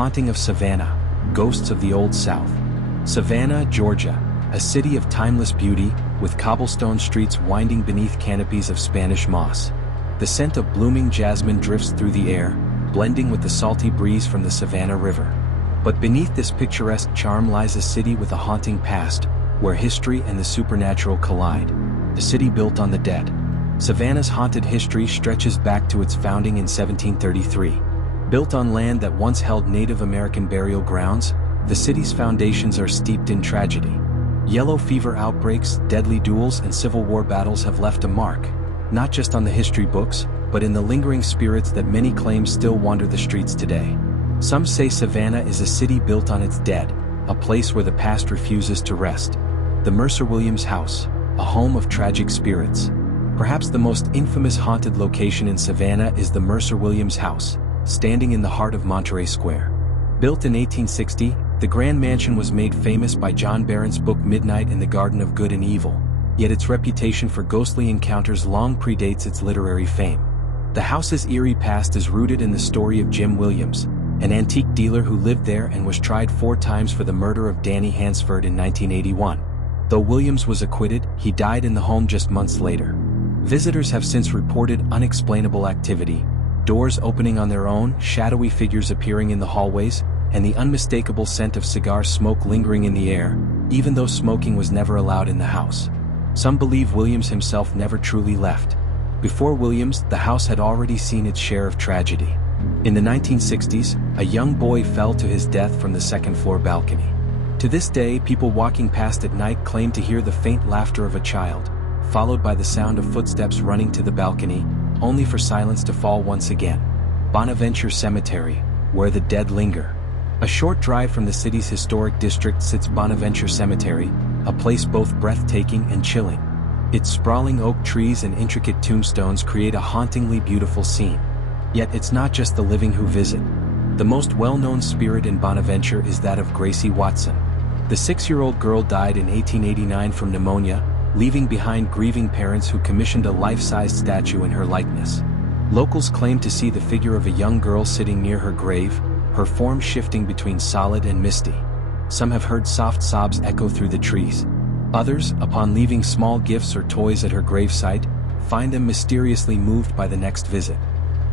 Haunting of Savannah, Ghosts of the Old South. Savannah, Georgia, a city of timeless beauty, with cobblestone streets winding beneath canopies of Spanish moss. The scent of blooming jasmine drifts through the air, blending with the salty breeze from the Savannah River. But beneath this picturesque charm lies a city with a haunting past, where history and the supernatural collide. The city built on the dead. Savannah's haunted history stretches back to its founding in 1733. Built on land that once held Native American burial grounds, the city's foundations are steeped in tragedy. Yellow fever outbreaks, deadly duels, and Civil War battles have left a mark, not just on the history books, but in the lingering spirits that many claim still wander the streets today. Some say Savannah is a city built on its dead, a place where the past refuses to rest. The Mercer Williams House, a home of tragic spirits. Perhaps the most infamous haunted location in Savannah is the Mercer Williams House, standing in the heart of Monterey Square. Built in 1860, the Grand Mansion was made famous by John Barron's book Midnight in the Garden of Good and Evil, yet its reputation for ghostly encounters long predates its literary fame. The house's eerie past is rooted in the story of Jim Williams, an antique dealer who lived there and was tried 4 times for the murder of Danny Hansford in 1981. Though Williams was acquitted, he died in the home just months later. Visitors have since reported unexplainable activity, doors opening on their own, shadowy figures appearing in the hallways, and the unmistakable scent of cigar smoke lingering in the air, even though smoking was never allowed in the house. Some believe Williams himself never truly left. Before Williams, the house had already seen its share of tragedy. In the 1960s, a young boy fell to his death from the 2nd-floor balcony. To this day, people walking past at night claim to hear the faint laughter of a child, followed by the sound of footsteps running to the balcony, only for silence to fall once again. Bonaventure Cemetery, where the dead linger. A short drive from the city's historic district sits Bonaventure Cemetery, a place both breathtaking and chilling. Its sprawling oak trees and intricate tombstones create a hauntingly beautiful scene. Yet it's not just the living who visit. The most well-known spirit in Bonaventure is that of Gracie Watson. The 6-year-old girl died in 1889 from pneumonia, leaving behind grieving parents who commissioned a life-sized statue in her likeness. Locals claim to see the figure of a young girl sitting near her grave, her form shifting between solid and misty. Some have heard soft sobs echo through the trees. Others, upon leaving small gifts or toys at her gravesite, find them mysteriously moved by the next visit.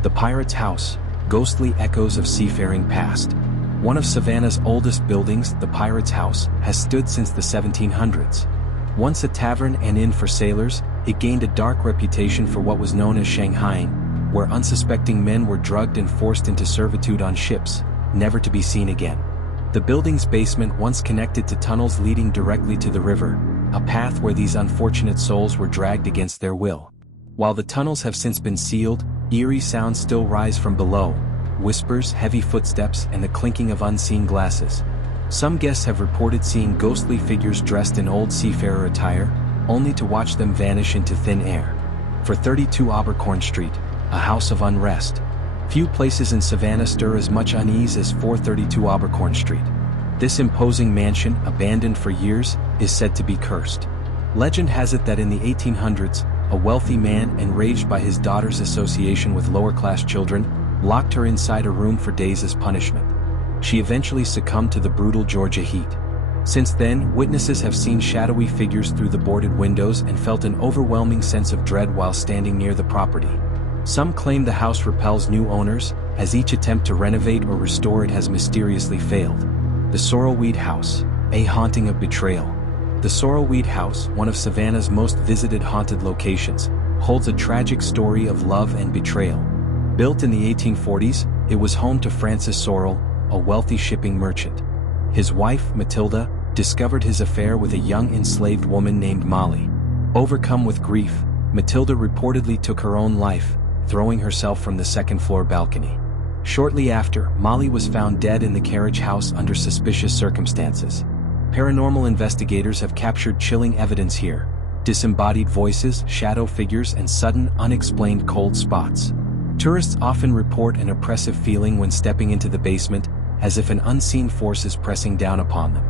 The Pirate's House, ghostly echoes of seafaring past. One of Savannah's oldest buildings, the Pirate's House, has stood since the 1700s. Once a tavern and inn for sailors, it gained a dark reputation for what was known as Shanghaiing, where unsuspecting men were drugged and forced into servitude on ships, never to be seen again. The building's basement once connected to tunnels leading directly to the river, a path where these unfortunate souls were dragged against their will. While the tunnels have since been sealed, eerie sounds still rise from below, whispers, heavy footsteps, and the clinking of unseen glasses. Some guests have reported seeing ghostly figures dressed in old seafarer attire, only to watch them vanish into thin air. For 32 Abercorn Street, a house of unrest. Few places in Savannah stir as much unease as 432 Abercorn Street. This imposing mansion, abandoned for years, is said to be cursed. Legend has it that in the 1800s, a wealthy man, enraged by his daughter's association with lower-class children, locked her inside a room for days as punishment. She eventually succumbed to the brutal Georgia heat. Since then, witnesses have seen shadowy figures through the boarded windows and felt an overwhelming sense of dread while standing near the property. Some claim the house repels new owners, as each attempt to renovate or restore it has mysteriously failed. The Sorrelweed House, a haunting of betrayal. The Sorrelweed House, one of Savannah's most visited haunted locations, holds a tragic story of love and betrayal. Built in the 1840s, it was home to Francis Sorrel, a wealthy shipping merchant. His wife, Matilda, discovered his affair with a young enslaved woman named Molly. Overcome with grief, Matilda reportedly took her own life, throwing herself from the 2nd-floor balcony. Shortly after, Molly was found dead in the carriage house under suspicious circumstances. Paranormal investigators have captured chilling evidence here: disembodied voices, shadow figures, and sudden, unexplained cold spots. Tourists often report an oppressive feeling when stepping into the basement, as if an unseen force is pressing down upon them.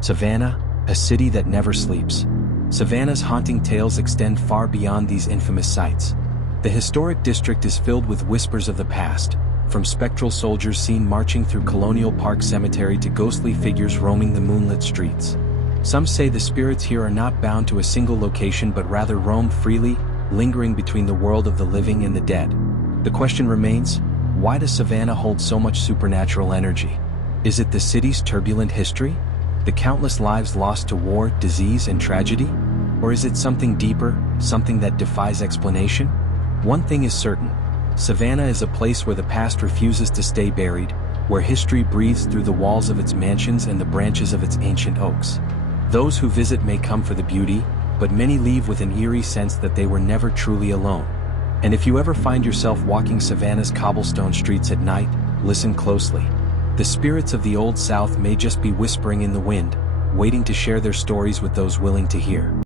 Savannah, a city that never sleeps. Savannah's haunting tales extend far beyond these infamous sites. The historic district is filled with whispers of the past, from spectral soldiers seen marching through Colonial Park Cemetery to ghostly figures roaming the moonlit streets. Some say the spirits here are not bound to a single location but rather roam freely, lingering between the world of the living and the dead. The question remains, why does Savannah hold so much supernatural energy? Is it the city's turbulent history? The countless lives lost to war, disease, and tragedy? Or is it something deeper, something that defies explanation? One thing is certain, Savannah is a place where the past refuses to stay buried, where history breathes through the walls of its mansions and the branches of its ancient oaks. Those who visit may come for the beauty, but many leave with an eerie sense that they were never truly alone. And if you ever find yourself walking Savannah's cobblestone streets at night, listen closely. The spirits of the Old South may just be whispering in the wind, waiting to share their stories with those willing to hear.